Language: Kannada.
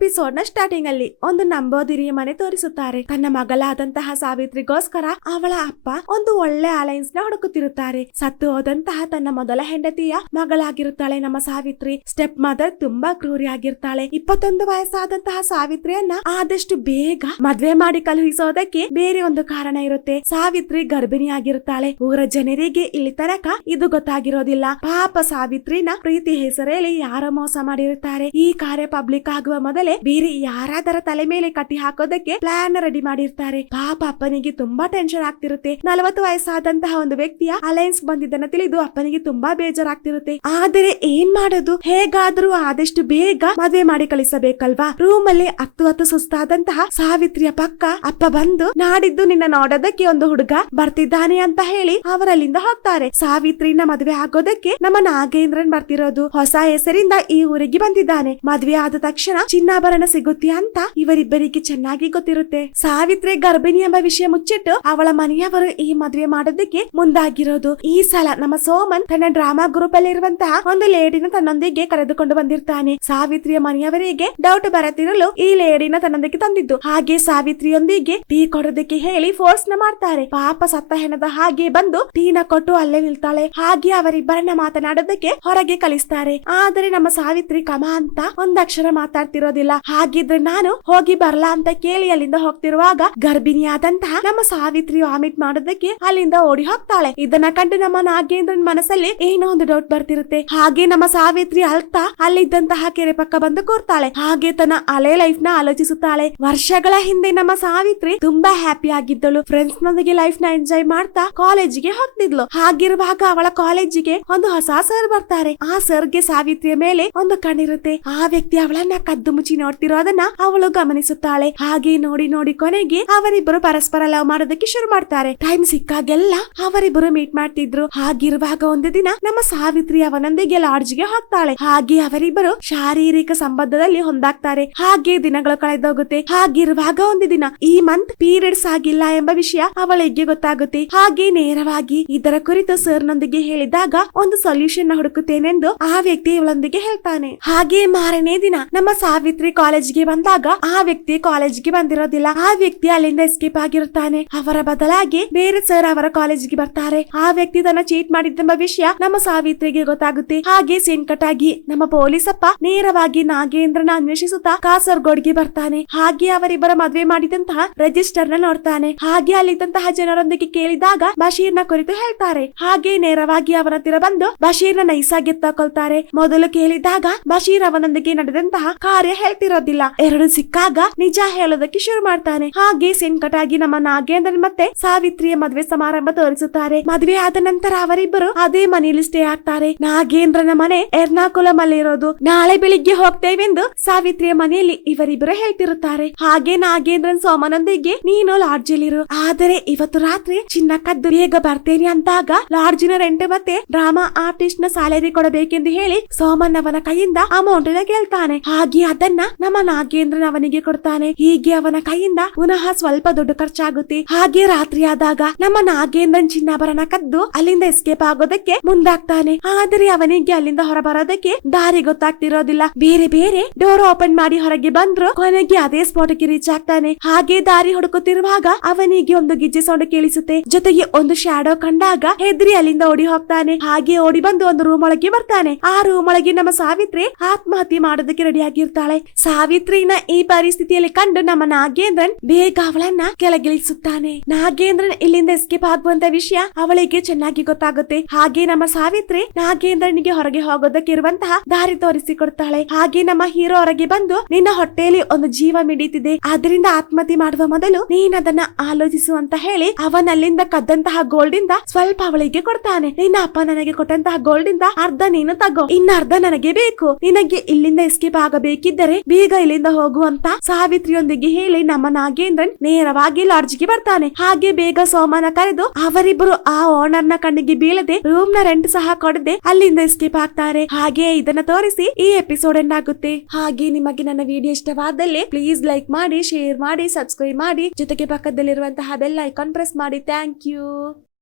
ಎಪಿಸೋಡ್ ನ ಸ್ಟಾರ್ಟಿಂಗ್ ಅಲ್ಲಿ ಒಂದು ನಂಬೋದಿರಿಯ ಮನೆ ತೋರಿಸುತ್ತಾರೆ. ತನ್ನ ಮಗಳಾದಂತಹ ಸಾವಿತ್ರಿಗೋಸ್ಕರ ಅವಳ ಅಪ್ಪ ಒಂದು ಒಳ್ಳೆ ಅಲೈನ್ಸ್ ನ ಹುಡುಕುತ್ತಿರುತ್ತಾರೆ. ಸತ್ತು ಹೋದಂತಹ ತನ್ನ ಮೊದಲ ಹೆಂಡತಿಯ ಮಗಳಾಗಿರುತ್ತಾಳೆ ನಮ್ಮ ಸಾವಿತ್ರಿ. ಸ್ಟೆಪ್ ಮದರ್ ತುಂಬಾ ಕ್ರೂರಿಯಾಗಿರ್ತಾಳೆ. 21 ವಯಸ್ಸಾದಂತಹ ಸಾವಿತ್ರಿಯನ್ನ ಆದಷ್ಟು ಬೇಗ ಮದ್ವೆ ಮಾಡಿ ಕಳುಹಿಸೋದಕ್ಕೆ ಬೇರೆ ಒಂದು ಕಾರಣ ಇರುತ್ತೆ. ಸಾವಿತ್ರಿ ಗರ್ಭಿಣಿಯಾಗಿರುತ್ತಾಳೆ. ಊರ ಜನರಿಗೆ ಇಲ್ಲಿ ತನಕ ಇದು ಗೊತ್ತಾಗಿರೋದಿಲ್ಲ. ಪಾಪ ಸಾವಿತ್ರಿನ ಪ್ರೀತಿ ಹೆಸರಲ್ಲಿ ಯಾರೋ ಮೋಸ ಮಾಡಿರುತ್ತಾರೆ. ಈ ಕಾರ್ಯ ಪಬ್ಲಿಕ್ ಆಗುವ ಮೊದಲೇ ಬೇರೆ ಯಾರಾದರ ತಲೆ ಮೇಲೆ ಕಟ್ಟಿ ಹಾಕೋದಕ್ಕೆ ಪ್ಲಾನ್ ರೆಡಿ ಮಾಡಿರ್ತಾರೆ. ಪಾಪ ಅಪ್ಪನಿಗೆ ತುಂಬಾ ಟೆನ್ಷನ್ ಆಗ್ತಿರುತ್ತೆ. 40 ವಯಸ್ಸಾದಂತಹ ಒಂದು ವ್ಯಕ್ತಿಯ ಅಲೈನ್ಸ್ ಬಂದಿದ್ದನ್ನ ತಿಳಿದು ಅಪ್ಪನಿಗೆ ತುಂಬಾ ಬೇಜಾರಾಗ್ತಿರುತ್ತೆ. ಆದರೆ ಏನ್ ಮಾಡೋದು, ಹೇಗಾದ್ರೂ ಆದಷ್ಟು ಬೇಗ ಮದುವೆ ಮಾಡಿ ಕಳಿಸಬೇಕಲ್ವಾ. ರೂಮ್ ಅಲ್ಲಿ ಹತ್ತು ಸುಸ್ತಾದಂತಹ ಸಾವಿತ್ರಿಯ ಪಕ್ಕ ಅಪ್ಪ ಬಂದು, ನಾಡಿದ್ದು ನಿನ್ನ ನೋಡೋದಕ್ಕೆ ಒಂದು ಹುಡುಗ ಬರ್ತಿದ್ದಾನೆ ಅಂತ ಹೇಳಿ ಅವರಲ್ಲಿಂದ ಹೋಗ್ತಾರೆ. ಸಾವಿತ್ರಿನ ಮದುವೆ ಆಗೋದಕ್ಕೆ ನಮ್ಮ ನಾಗೇಂದ್ರನ್ ಬರ್ತಿರೋದು. ಹೊಸ ಹೆಸರಿಂದ ಈ ಊರಿಗೆ ಬಂದಿದ್ದಾನೆ. ಮದುವೆ ಆದ ತಕ್ಷಣ ಚಿನ್ನಾಭರಣ ಸಿಗುತ್ತೆ ಅಂತ ಇವರಿಬ್ಬರಿಗೆ ಚೆನ್ನಾಗಿ ಗೊತ್ತಿರುತ್ತೆ. ಸಾವಿತ್ರಿ ಗರ್ಭಿಣಿ ಎಂಬ ವಿಷಯ ಮುಚ್ಚಿಟ್ಟು ಅವಳ ಮನೆಯವರು ಈ ಮದುವೆ ಮಾಡೋದಕ್ಕೆ ಮುಂದಾಗಿರೋದು. ಈ ಸಲ ನಮ್ಮ ಸೋಮನ್ ತನ್ನ ಡ್ರಾಮಾ ಗ್ರೂಪ್ ಅಲ್ಲಿ ಇರುವಂತಹ ಒಂದು ಲೇಡಿನ ತನ್ನೊಂದಿಗೆ ಕರೆದುಕೊಂಡು ಬಂದಿರ್ತಾನೆ. ಸಾವಿತ್ರಿಯ ಮನೆಯವರಿಗೆ ಡೌಟ್ ಬರತ್ತಿರಲು ಈ ಲೇಡಿನ ತನ್ನೊಂದಿಗೆ ತಂದಿದ್ದು. ಹಾಗೆ ಸಾವಿತ್ರಿಯೊಂದಿಗೆ ಟೀ ಕೊಡೋದಕ್ಕೆ ಹೇಳಿ ಫೋರ್ಸ್ ನ ಮಾಡ್ತಾರೆ. ಪಾಪ ಸತ್ತ ಹೆಣದ ಹಾಗೆ ಬಂದು ಟೀನ ಕೊಟ್ಟು ಅಲ್ಲೇ ನಿಲ್ತಾಳೆ. ಹಾಗೆ ಅವರಿಬ್ಬರನ್ನ ಮಾತನಾಡೋದಕ್ಕೆ ಹೊರಗೆ ಕಳಿಸ್ತಾರೆ. ಆದರೆ ನಮ್ಮ ಸಾವಿತ್ರಿ ಕಮ ಅಂತ ಒಂದಕ್ಷರ ಮಾತಾಡ್ತಿರೋದಿಲ್ಲ. ಹಾಗಿದ್ರೆ ನಾನು ಹೋಗಿ ಬರ್ಲಾ ಅಂತ ಕೇಳಿ ಅಲ್ಲಿಂದ ಹೋಗ್ತಿರುವಾಗ ಗರ್ಭಿಣಿಯಾದಂತಹ ನಮ್ಮ ಸಾವಿತ್ರಿ ವಾಮಿಟ್ ಮಾಡೋದಕ್ಕೆ ಅಲ್ಲಿಂದ ಓಡಿ ಹೋಗ್ತಾಳೆ. ಇದನ್ನ ಕಂಡು ನಮ್ಮ ನಾಗೇಂದ್ರನ್ ಮನಸ್ಸಲ್ಲಿ ಏನೋ ಒಂದು ಡೌಟ್ ಬರ್ತಿರುತ್ತೆ. ಹಾಗೆ ನಮ್ಮ ಸಾವಿತ್ರಿ ಅಳ್ತಾ ಅಲ್ಲಿದ್ದಂತಹ ಕೆರೆ ಪಕ್ಕ ಬಂದು ಕೂರ್ತಾಳೆ. ಹಾಗೆ ತನ್ನ ಹಳೆ ಲೈಫ್ ನ ಆಲೋಚಿಸುತ್ತಾಳೆ. ವರ್ಷಗಳ ಹಿಂದೆ ನಮ್ಮ ಸಾವಿತ್ರಿ ತುಂಬಾ ಹ್ಯಾಪಿ ಆಗಿದ್ದಳು. ಫ್ರೆಂಡ್ಸ್ ನೊಂದಿಗೆ ಲೈಫ್ ನ ಎಂಜಾಯ್ ಮಾಡ್ತಾ ಕಾಲೇಜಿಗೆ ಹೋಗ್ತಿದ್ಲು. ಹಾಗಿರುವಾಗ ಅವಳ ಕಾಲೇಜಿಗೆ ಒಂದು ಹೊಸ ಸರ್ ಬರ್ತಾರೆ. ಆ ಸರ್ಗೆ ಸಾವಿತ್ರಿಯ ಮೇಲೆ ಒಂದು ಕಣ್ಣಿರುತ್ತೆ. ಆ ವ್ಯಕ್ತಿ ಅವಳನ್ನ ಕದ್ದು ಮುಚ್ಚಿ ನೋಡ್ತಿರೋದನ್ನ ಅವಳು ಗಮನಿಸುತ್ತಾಳೆ. ಹಾಗೆ ನೋಡಿ ನೋಡಿ ಕೊನೆಗೆ ಅವರಿಬ್ಬರು ಪರಸ್ಪರ ಲವ್ ಮಾಡೋದಕ್ಕೆ ಶುರು ಮಾಡ್ತಾರೆ. ಟೈಮ್ ಸಿಕ್ಕಾಗೆಲ್ಲ ಅವರಿಬ್ಬರು ಮೀಟ್ ಮಾಡ್ತಿದ್ರು. ಹಾಗಿರುವಾಗ ಒಂದು ದಿನ ನಮ್ಮ ಸಾವಿತ್ರಿ ಅವನೊಂದಿಗೆ ಲಾಡ್ಜ್ಗೆ ಹೋಗ್ತಾಳೆ. ಹಾಗೆ ಅವರಿಬ್ಬರು ಶಾರೀರಿಕ ಸಂಬಂಧದಲ್ಲಿ ಹೊಂದಾಗ್ತಾರೆ. ಹಾಗೆ ದಿನಗಳು ಕಳೆದೋಗುತ್ತೆ. ಹಾಗಿರುವಾಗ ಒಂದು ದಿನ ಈ ಮಂತ್ ಪೀರಿಯಡ್ಸ್ ಆಗಿಲ್ಲ ಎಂಬ ವಿಷಯ ಅವಳಿಗೆ ಗೊತ್ತಾಗುತ್ತೆ. ಹಾಗೆ ನೇರವಾಗಿ ಇದರ ಕುರಿತು ಸರ್ ನೊಂದಿಗೆ ಹೇಳಿದಾಗ ಒಂದು ಸೊಲ್ಯೂಷನ್ ನ ಹುಡುಕುತ್ತೇನೆಂದು ಆ ವ್ಯಕ್ತಿ ಇವಳೊಂದಿಗೆ ಹೇಳ್ತಾನೆ. ಹಾಗೆ ಮಾರನೇ ದಿನ ನಮ್ಮ ಸಾವಿತ್ರಿ ಕಾಲೇಜ್ಗೆ ಬಂದಾಗ ಆ ವ್ಯಕ್ತಿ ಕಾಲೇಜ್ಗೆ ಬಂದಿರೋದಿಲ್ಲ. ಆ ವ್ಯಕ್ತಿ ಅಲ್ಲಿಂದ ಎಸ್ಕೇಪ್ ಆಗಿರುತ್ತಾನೆ. ಅವರ ಬದಲಾಗಿ ಬೇರೆ ಸರ್ ಅವರ ಕಾಲೇಜ್ಗೆ ಬರ್ತಾರೆ. ಆ ವ್ಯಕ್ತಿ ತನ್ನ ಚೀಟ್ ಮಾಡಿದ್ದೆಂಬ ವಿಷಯ ನಮ್ಮ ಸಾವಿತ್ರಿಗೆ ಗೊತ್ತಾಗುತ್ತೆ. ಹಾಗೆ ಸಿಂಕಟಾಗಿ ನಮ್ಮ ಪೊಲೀಸಪ್ಪ ನೇರವಾಗಿ ನಾಗೇಂದ್ರನ ಅನ್ವೇಷಿಸುತ್ತಾ ಕಾಸರಗೋಡ್ಗೆ ಬರ್ತಾನೆ. ಹಾಗೆ ಅವರಿಬ್ಬರ ಮದುವೆ ಮಾಡಿದಂತಹ ರಿಜಿಸ್ಟರ್ ನ ನೋಡ್ತಾನೆ. ಹಾಗೆ ಅಲ್ಲಿದ್ದಂತಹ ಜನರೊಂದಿಗೆ ಕೇಳಿದಾಗ ಬಶೀರ್ ನ ಕುರಿತು ಹೇಳ್ತಾರೆ. ಹಾಗೆ ನೇರವಾಗಿ ಅವನ ಹತ್ತಿರ ಬಂದು ಬಶೀರ್ ನ ನೈಸಾಗಿ ತಕೊಳ್ತಾರೆ. ಮೊದಲು ಕೇಳಿದಾಗ ಬಶೀರ್ ಅವನೊಂದಿಗೆ ನಡೆದಂತಹ ಕಾರ್ಯ ಹೇಳ್ತಿರೋದಿಲ್ಲ. ಎರಡು ಸಿಕ್ಕಾಗ ನಿಜ ಹೇಳೋದಕ್ಕೆ ಶುರು ಮಾಡ್ತಾನೆ. ಹಾಗೆ ಸಿಂಕಟಾಗಿ ನಮ್ಮ ನಾಗೇಂದ್ರನ್ ಮತ್ತೆ ಸಾವಿತ್ರಿಯ ಮದುವೆ ಸಮಾರಂಭ ತೋರಿಸುತ್ತಾರೆ. ಮದುವೆ ಆದ ನಂತರ ಅವರಿಬ್ಬರು ಅದೇ ಮನೆಯಲ್ಲಿ ಸ್ಟೇ ಆಗ್ತಾರೆ. ನಾಗೇಂದ್ರನ ಮನೆ ಎರ್ನಾಕುಲಂ ಅಲ್ಲಿ ಇರೋದು. ನಾಳೆ ಬೆಳಿಗ್ಗೆ ಹೋಗ್ತೇವೆಂದು ಸಾವಿತ್ರಿಯ ಮನೆಯಲ್ಲಿ ಇವರಿಬ್ಬರು ಹೇಳ್ತಿರುತ್ತಾರೆ. ಹಾಗೆ ನಾಗೇಂದ್ರನ್ ಸೋಮನೊಂದಿಗೆ ನೀನು ಲಾಡ್ಜಲ್ಲಿರು, ಆದರೆ ಇವತ್ತು ರಾತ್ರಿ ಚಿನ್ನ ಕದ್ದು ಬೇಗ ಬರ್ತೇನೆ ಅಂತಾಗ ಲಾಡ್ಜಿನ ರೆಂಟ್ ಮತ್ತೆ ಡ್ರಾಮಾ ಆರ್ಟಿಸ್ಟ್ ನ ಸ್ಯಾಲರಿ ಕೊಡಬೇಕೆಂದು ಹೇಳಿ ಸೋಮನ್ ಅವನ ಕೈಯಿಂದ ಅಮೌಂಟ್ ನ ಕೇಳ್ತಾನೆ. ಹಾಗೆ ಅದನ್ನ ನಮ್ಮ ನಾಗೇಂದ್ರನ್ ಅವನಿಗೆ ಕೊಡ್ತಾನೆ. ಹೀಗೆ ಅವನ ಕೈಯಿಂದ ಪುನಃ ಸ್ವಲ್ಪ ದುಡ್ಡು ಖರ್ಚಾಗುತ್ತೆ. ಹಾಗೆ ರಾತ್ರಿ ಆದಾಗ ನಮ್ಮ ನಾಗೇಂದ್ರನ್ ಚಿನ್ನಾಭರಣ ಕದ್ದು ಅಲ್ಲಿಂದ ಎಸ್ಕೇಪ್ ಆಗೋದಕ್ಕೆ ಮುಂದಾಗ್ತಾನೆ. ಆದರೆ ಅವನಿಗೆ ಅಲ್ಲಿಂದ ಹೊರ ಬರೋದಕ್ಕೆ ದಾರಿ ಗೊತ್ತಾಗ್ತಿರೋದಿಲ್ಲ. ಬೇರೆ ಬೇರೆ ಡೋರ್ ಓಪನ್ ಮಾಡಿ ಹೊರಗೆ ಬಂದ್ರು ಕೊನೆಗೆ ಅದೇ ಸ್ಪಾಟ್ಗೆ ರೀಚ್ ಆಗ್ತಾನೆ. ಹಾಗೆ ದಾರಿ ಹುಡುಕುತ್ತಿರುವಾಗ ಅವನಿಗೆ ಒಂದು ಗಿಜ್ಜೆ ಸೌಂಡ್ ಕೇಳಿಸುತ್ತೆ. ಜೊತೆಗೆ ಒಂದು ಶ್ಯಾಡೋ ಕಂಡಾಗ ಹೆದ್ರಿ ಅಲ್ಲಿಂದ ಓಡಿ ಹೋಗ್ತಾನೆ. ಹಾಗೆ ಓಡಿ ಬಂದು ಒಂದು ರೂಮ್ ಒಳಗೆ ಬರ್ತಾನೆ. ಆ ರೂಮ್ ಒಳಗೆ ನಮ್ಮ ಸಾವಿತ್ರಿ ಆತ್ಮಹತ್ಯೆ ಮಾಡೋದಕ್ಕೆ ರೆಡಿ ಆಗಿರ್ತಾಳೆ. ಸಾವಿತ್ರಿನ ಈ ಪರಿಸ್ಥಿತಿಯಲ್ಲಿ ಕಂಡು ನಮ್ಮ ನಾಗೇಂದ್ರನ್ ಬೇಗ ಅವಳನ್ನ ಕೆಳಗಿಳಿಸುತ್ತಾನೆ. ನಾಗೇಂದ್ರನ್ ಇಲ್ಲಿಂದ ಎಸ್ಕೇಪ್ ಆಗುವಂತ ವಿಷಯ ಅವಳಿಗೆ ಚೆನ್ನಾಗಿ ಗೊತ್ತಾಗುತ್ತೆ. ಹಾಗೆ ನಮ್ಮ ಸಾವಿತ್ರಿ ನಾಗೇಂದ್ರನಿಗೆ ಹೊರಗೆ ಹೋಗೋದಕ್ಕೆ ಇರುವಂತಹ ದಾರಿ ತೋರಿಸಿಕೊಡ್ತಾಳೆ. ಹಾಗೆ ನಮ್ಮ ಹೀರೋ ಹೊರಗೆ ಬಂದು, ನಿನ್ನ ಹೊಟ್ಟೆಯಲ್ಲಿ ಒಂದು ಜೀವ ಮಿಡಿತಿದೆ, ಅದರಿಂದ ಆತ್ಮಹತ್ಯೆ ಮಾಡುವ ಮೊದಲು ನೀನ್ ಅದನ್ನ ಆಲೋಚಿಸು ಅಂತ ಹೇಳಿ ಅವನಲ್ಲಿಂದ ಕದ್ದಂತಹ ಗೋಲ್ಡ್ ಇಂದ ಸ್ವಲ್ಪ ಅವಳಿಗೆ ಕೊಡ್ತಾನೆ. ನಿನ್ನ ಅಪ್ಪ ನನಗೆ ಕೊಟ್ಟಂತಹ ಗೋಲ್ಡ್ ಇಂದ ಅರ್ಧ ನೀನು ತಗೋ, ಇನ್ನ ಅರ್ಧ ನನಗೆ ಬೇಕು. ನಿನಗೆ ಇಲ್ಲಿಂದ ಎಸ್ಕೇಪ್ ಆಗಬೇಕಿದ್ದರೆ ಬೇಗ ಇಲ್ಲಿಂದ ಹೋಗು ಅಂತ ಸಾವಿತ್ರಿಯೊಂದಿಗೆ ಹೇಳಿ ನಮ್ಮ ನಾಗೇಂದ್ರನ್ ನೇರವಾಗಿ ಲಾಡ್ಜ್ಗೆ ಬರ್ತಾನೆ. ಹಾಗೆ ಬೇಗ ಸೋಮನ ಕರೆದು ಅವರಿಬ್ಬರು ಆ ಓನರ್ ನ ಕಣ್ಣಿಗೆ ಬೀಳದೆ ರೂಮ್ ನ ರೆಂಟ್ ಸಹ ಕೊಡದೆ ಅಲ್ಲಿಂದ ಎಸ್ಕೇಪ್ ಆಗ್ತಾರೆ. ಹಾಗೆ ಇದನ್ನ ತೋರಿಸಿ ಈ ಎಪಿಸೋಡ್ ಎಂಡ್ ಆಗುತ್ತೆ. ಹಾಗೆ ನಿಮಗೆ ನನ್ನ ವಿಡಿಯೋ ಇಷ್ಟವಾದಲ್ಲಿ ಪ್ಲೀಸ್ ಲೈಕ್ ಮಾಡಿ, ಶೇರ್ ಮಾಡಿ, ಸಬ್ಸ್ಕ್ರೈಬ್ ಮಾಡಿ, ಜೊತೆಗೆ ಪಕ್ಕದಲ್ಲಿರುವಂತಹ ಬೆಲ್ ಐಕಾನ್ ಪ್ರೆಸ್ ಮಾಡಿ. Thank you.